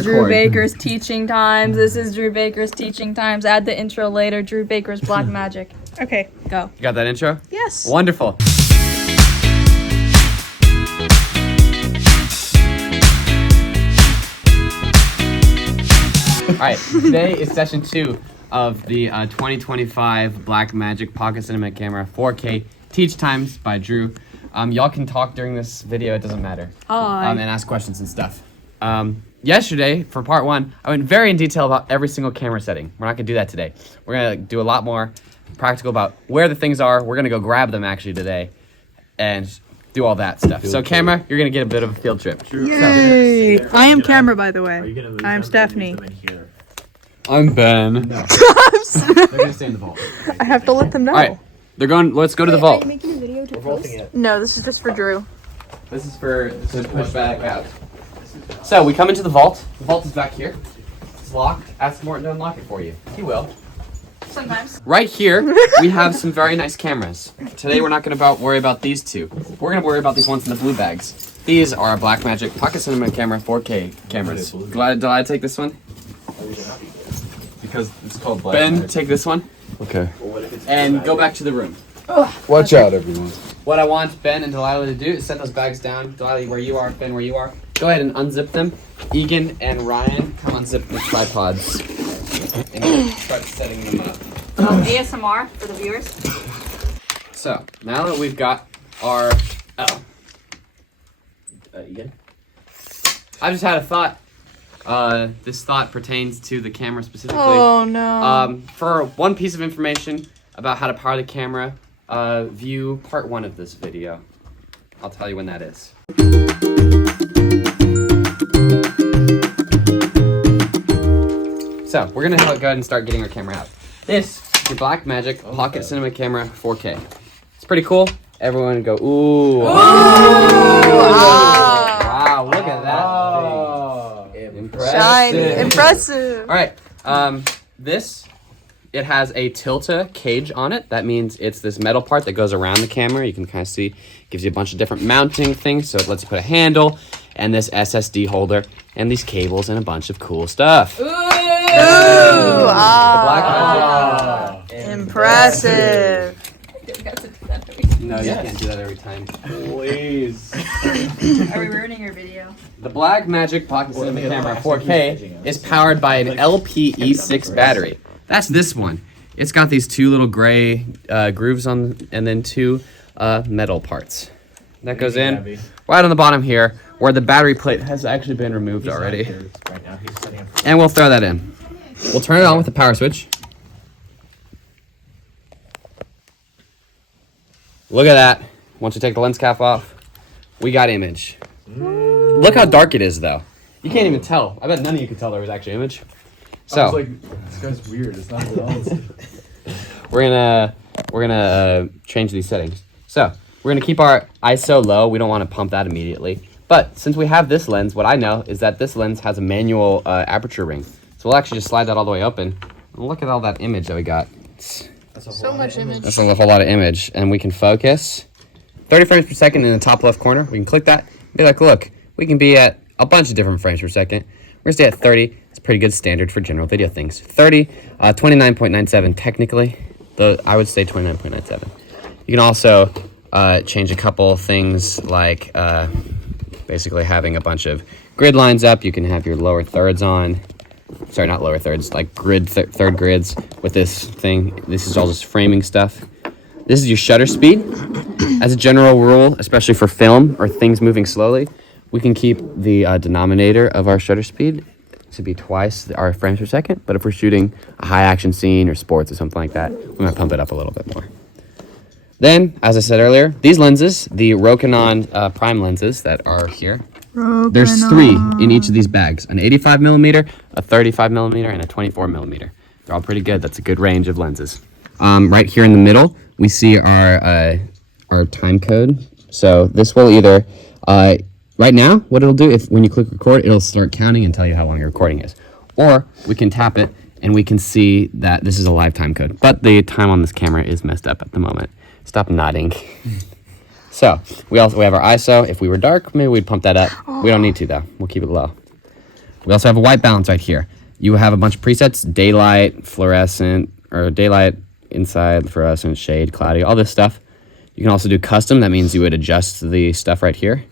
is Drew Baker's teaching times. This is Drew Baker's teaching times. Add the intro later. Drew Baker's Blackmagic. Okay, go. You got that intro? Yes. Wonderful. All right, today is session 2 of the 2025 Blackmagic Pocket Cinema Camera 4K Teach Times by Drew. Y'all can talk during this video, it doesn't matter. Hi. And ask questions and stuff. Yesterday, for part 1, I went very in detail about every single camera setting. We're not gonna do that today. We're gonna do a lot more practical about where the things are. We're gonna go grab them actually today and do all that stuff. So camera, you're gonna get a bit of a field trip. Yay! I am camera, by the way. I'm Stephanie. I'm Ben. No. They're gonna stay in the vault. I have to let them know. All right, they're going. Let's go to the vault. Are you making a video to We're post? it. No, this is just for Drew. This is for to push back out. So we come into the vault. The vault is back here. It's locked. Ask Morton to unlock it for you. He will. Sometimes. Right here, we have some very nice cameras. Today, we're not going to worry about these two. We're going to worry about these ones in the blue bags. These are Blackmagic Pocket Cinema Camera 4K cameras. Did I take this one? Because it's called Blackmagic. Ben, take this one. Okay. And go back to the room. Watch out, everyone. What I want Ben and Delilah to do is set those bags down. Delilah, where you are, Ben, where you are. Go ahead and unzip them. Egan and Ryan, come unzip the tripods. And start setting them up. ASMR for the viewers. So, now that we've got our... Egan? I just had a thought. This thought pertains to the camera specifically. Oh no. For one piece of information about how to power the camera, view part 1 of this video. I'll tell you when that is. So, we're gonna go ahead and start getting our camera out. This is your Blackmagic Pocket Cinema Camera 4K. It's pretty cool. Everyone go, ooh. Wow, look at that thing. Impressive. Shiny. Impressive. All right, it has a tilta cage on it. That means it's this metal part that goes around the camera. You can kind of see, gives you a bunch of different mounting things. So it lets you put a handle and this SSD holder and these cables and a bunch of cool stuff. Impressive. No, you can't do that every time. Please. Are we ruining your video? The Blackmagic Pocket Cinema Camera 4K is powered by an LPE6 battery. That's this one. It's got these 2 little gray grooves on, and then 2 metal parts. That goes in right on the bottom here, where the battery plate has actually been removed already. And we'll throw that in. We'll turn it on with the power switch. Look at that. Once you take the lens cap off, we got image. Look how dark it is, though. You can't even tell. I bet none of you could tell there was actually image. So I was like, this guy's weird. It's not real. we're gonna change these settings. So we're gonna keep our ISO low. We don't want to pump that immediately. But since we have this lens, what I know is that this lens has a manual aperture ring. So we'll actually just slide that all the way open. And look at all that image that we got. So much image. That's a whole lot of image, and we can focus 30 frames per second in the top left corner. We can click that, be like, look, we can be at a bunch of different frames per second. We're gonna stay at 30. It's pretty good standard for general video things. 30, 29.97 technically. I would say 29.97. You can also change a couple things like basically having a bunch of grid lines up. You can have your lower thirds on. Sorry, not lower thirds, like third grids with this thing. This is all just framing stuff. This is your shutter speed. As a general rule, especially for film or things moving slowly, we can keep the denominator of our shutter speed to be twice our frames per second. But if we're shooting a high action scene or sports or something like that, we might pump it up a little bit more. Then, as I said earlier, these lenses, the Rokinon prime lenses that are here, there's 3 in each of these bags, an 85 millimeter, a 35 millimeter, and a 24 millimeter. They're all pretty good. That's a good range of lenses. Right here in the middle, we see our time code. So this will either, right now, what it'll do, when you click record, it'll start counting and tell you how long your recording is. Or we can tap it and we can see that this is a live time code. But the time on this camera is messed up at the moment. Stop nodding. So, we have our ISO. If we were dark, maybe we'd pump that up. We don't need to, though. We'll keep it low. We also have a white balance right here. You have a bunch of presets: daylight, fluorescent, or daylight, inside, fluorescent, shade, cloudy, all this stuff. You can also do custom. That means you would adjust the stuff right here.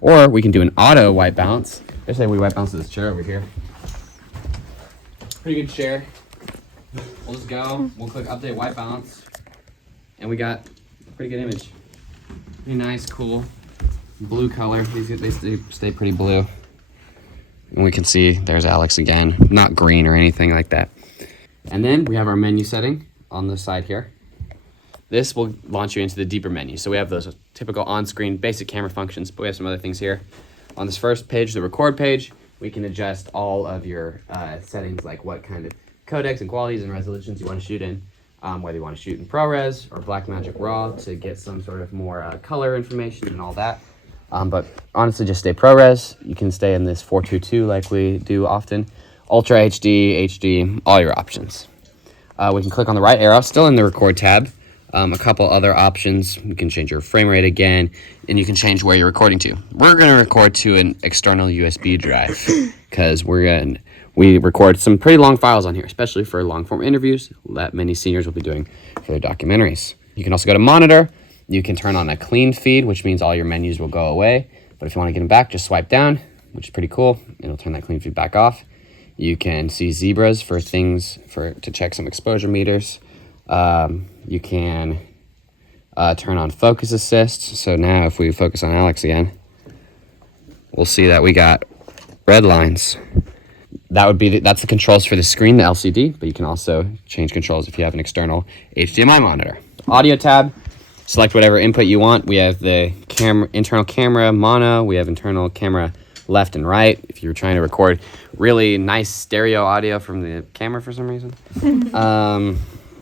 Or we can do an auto white balance. Let's say we white balance this chair over here. Pretty good chair. We'll just go. We'll click update white balance. And we got a pretty good image. Pretty nice, cool. Blue color. They stay pretty blue. And we can see there's Alex again. Not green or anything like that. And then we have our menu setting on the side here. This will launch you into the deeper menu. So we have those typical on-screen basic camera functions, but we have some other things here. On this first page, the record page, we can adjust all of your settings, like what kind of codecs and qualities and resolutions you want to shoot in, whether you want to shoot in ProRes or Blackmagic RAW to get some sort of more color information and all that. But honestly, just stay ProRes. You can stay in this 422 like we do often. Ultra HD, HD, all your options. We can click on the right arrow, still in the record tab. A couple other options. You can change your frame rate again, and you can change where you're recording to. We're going to record to an external USB drive because we record some pretty long files on here, especially for long form interviews that many seniors will be doing for their documentaries. You can also go to monitor. You can turn on a clean feed, which means all your menus will go away. But if you want to get them back, just swipe down, which is pretty cool. It'll turn that clean feed back off. You can see zebras for things to check some exposure meters. You can turn on focus assist. So now if we focus on Alex again, we'll see that we got red lines. That's the controls for the screen, the LCD, but you can also change controls if you have an external HDMI monitor. Audio tab, select whatever input you want. We have the internal camera mono. We have internal camera left and right. If you're trying to record really nice stereo audio from the camera for some reason.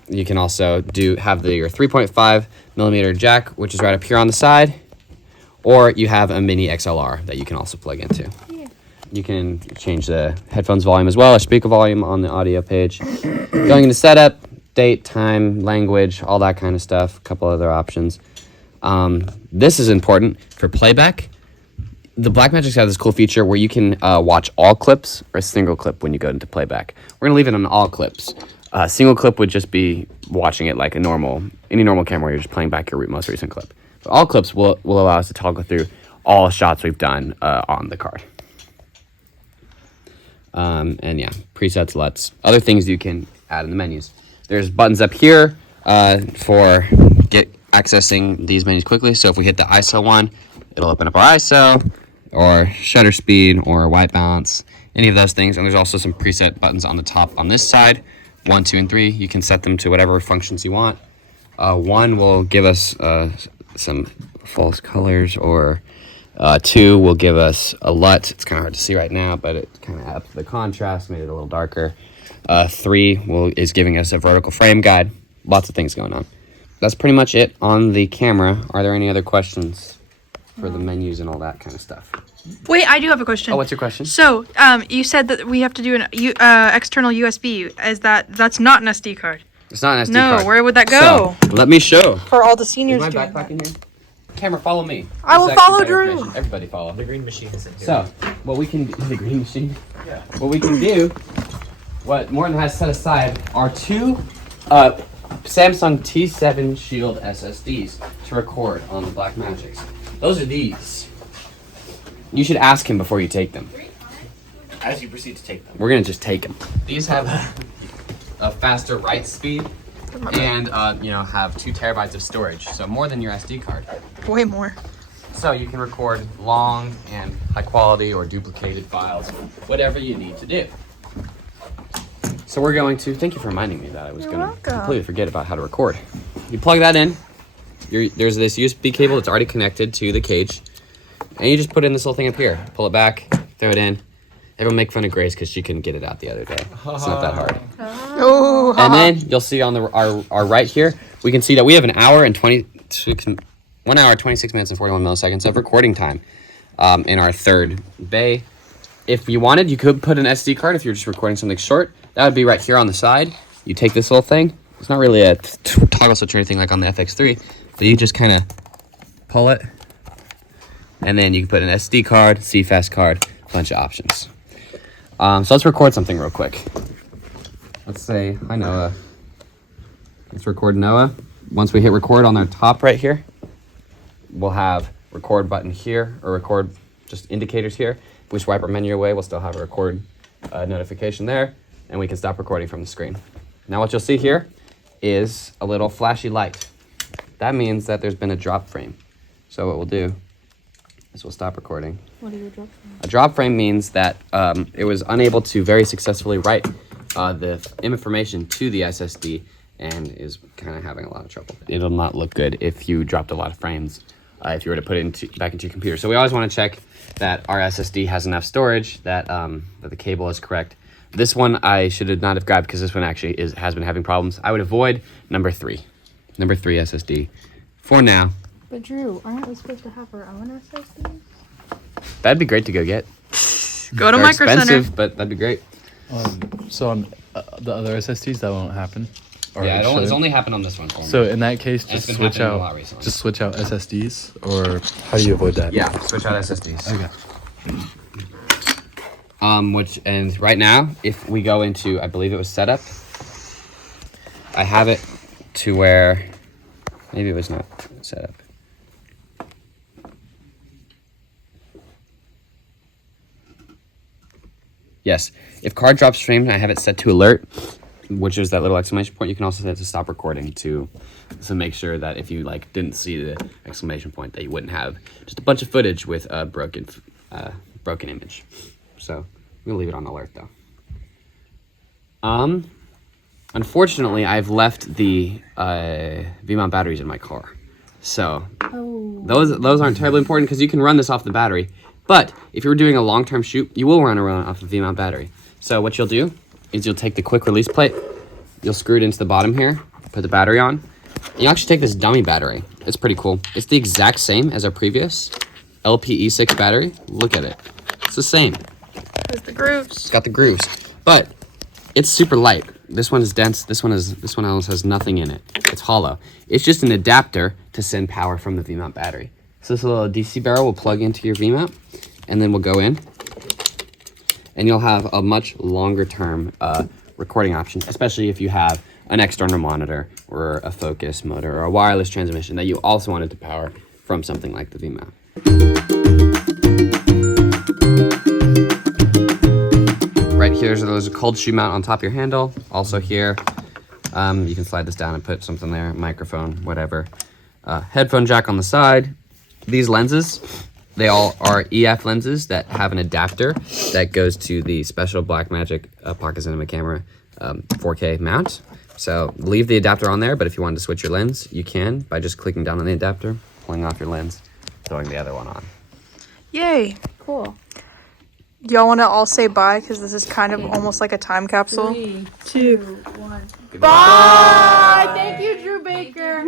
You can also have your 3.5 millimeter jack, which is right up here on the side, or you have a mini XLR that you can also plug into. Yeah. You can change the headphones volume as well, or speaker volume on the audio page. Going into setup, date, time, language, all that kind of stuff. A couple other options. This is important for playback. The Blackmagic have this cool feature where you can watch all clips or a single clip when you go into playback. We're gonna leave it on all clips. Single clip would just be watching it like any normal camera where you're just playing back your most recent clip. But all clips will allow us to toggle through all shots we've done on the card. And yeah, presets, LUTs, other things you can add in the menus. There's buttons up here for accessing these menus quickly. So if we hit the ISO one, it'll open up our ISO or shutter speed or white balance, any of those things. And there's also some preset buttons on the top on this side. 1, 2, and 3, you can set them to whatever functions you want. 1 will give us some false colors, or 2 will give us a LUT. It's kind of hard to see right now, but it kind of upped the contrast, made it a little darker. 3 is giving us a vertical frame guide. Lots of things going on. That's pretty much it on the camera. Are there any other questions for the menus and all that kind of stuff? Wait, I do have a question. Oh, what's your question? So, you said that we have to do an external USB. That's not an SD card? It's not an SD card. No, where would that go? So, let me show. For all the Is seniors my doing backpack that. in here? Camera, follow me. I will This is actually follow better Drew. information. Everybody follow. The green machine is in here. So, what we can the green machine. Yeah. What we can do, what Morton has set aside, are 2 Samsung T7 Shield SSDs to record on the Blackmagics. Those are these. You should ask him before you take them. As you proceed to take them. We're gonna just take them. These have a faster write speed and have 2 terabytes of storage, so more than your SD card. Way more. So you can record long and high quality or duplicated files, whatever you need to do. So we're going to, thank you for reminding me that I was going to completely forget about how to record. You plug that in. There's this USB cable that's already connected to the cage. And you just put in this little thing up here. Pull it back, throw it in. Everyone make fun of Grace because she couldn't get it out the other day. It's not that hard. Oh, And then you'll see on our right here, we can see that we have 1 hour, 26 minutes and 41 milliseconds of recording time in our third bay. If you wanted, you could put an SD card if you're just recording something short. That would be right here on the side. You take this little thing. It's not really a toggle switch or anything like on the FX3, but you just kind of pull it. And then you can put an SD card, CFast card, a bunch of options. So let's record something real quick. Let's say, hi Noah. Let's record Noah. Once we hit record on our top right here, we'll have record button here, or record just indicators here. If we swipe our menu away, we'll still have a record notification there, and we can stop recording from the screen. Now what you'll see here is a little flashy light. That means that there's been a drop frame. So what we'll do is we'll stop recording. What is a drop frame? A drop frame means that it was unable to very successfully write the information to the SSD and is kind of having a lot of trouble. It'll not look good if you dropped a lot of frames if you were to put it back into your computer. So we always want to check that our SSD has enough storage, that that the cable is correct. This one I should not have grabbed because this one actually has been having problems. I would avoid number 3 SSD for now. But Drew, aren't we supposed to have our own SSDs? That'd be great to go get. Go to They're Micro Center. expensive, but that'd be great. So on the other SSDs, that won't happen. Or Yeah, it it's shouldn't? only happened on this one for me. So in that case, And it's just been switch happening a lot out. recently. Just switch out SSDs, or how do you avoid that? Yeah, switch out SSDs. Okay. And right now, if we go into, I believe it was setup, I have it to where, maybe it was not setup. Yes, if card drops frame, I have it set to alert, which is that little exclamation point. You can also set it to stop recording to make sure that if you like didn't see the exclamation point, that you wouldn't have just a bunch of footage with a broken image. So we'll leave it on alert though. Unfortunately, I've left the V-mount batteries in my car, so those aren't terribly important because you can run this off the battery. But if you're doing a long-term shoot, you will run around off a V-mount battery. So what you'll do is you'll take the quick release plate, you'll screw it into the bottom here, put the battery on, and you actually take this dummy battery. It's pretty cool. It's the exact same as our previous LPE6 battery. Look at it. It's the same. There's the grooves. It's got the grooves, but it's super light. This one is dense. This one almost has nothing in it. It's hollow. It's just an adapter to send power from the V-mount battery. So this little DC barrel will plug into your V-mount, and then we'll go in, and you'll have a much longer term recording option, especially if you have an external monitor or a focus motor or a wireless transmission that you also wanted to power from something like the V-mount. Right here, there's a cold shoe mount on top of your handle. Also here, you can slide this down and put something there, microphone, whatever. Headphone jack on the side. These lenses, they all are EF lenses that have an adapter that goes to the special Blackmagic Pocket Cinema camera 4K mount. So leave the adapter on there, but if you wanted to switch your lens, you can by just clicking down on the adapter, pulling off your lens, throwing the other one on. Yay. Cool. Y'all want to all say bye because this is kind of almost like a time capsule. 3, 2, 1. Bye. Thank you, Drew Baker.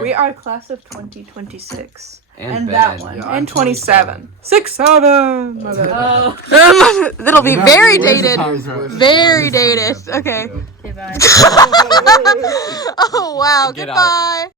We are class of 2026. And that one. And 27. 6, 7. My bad. Oh. That'll be very dated. Very Very dated. Okay. Okay, bye. Oh, wow. Get out. Goodbye.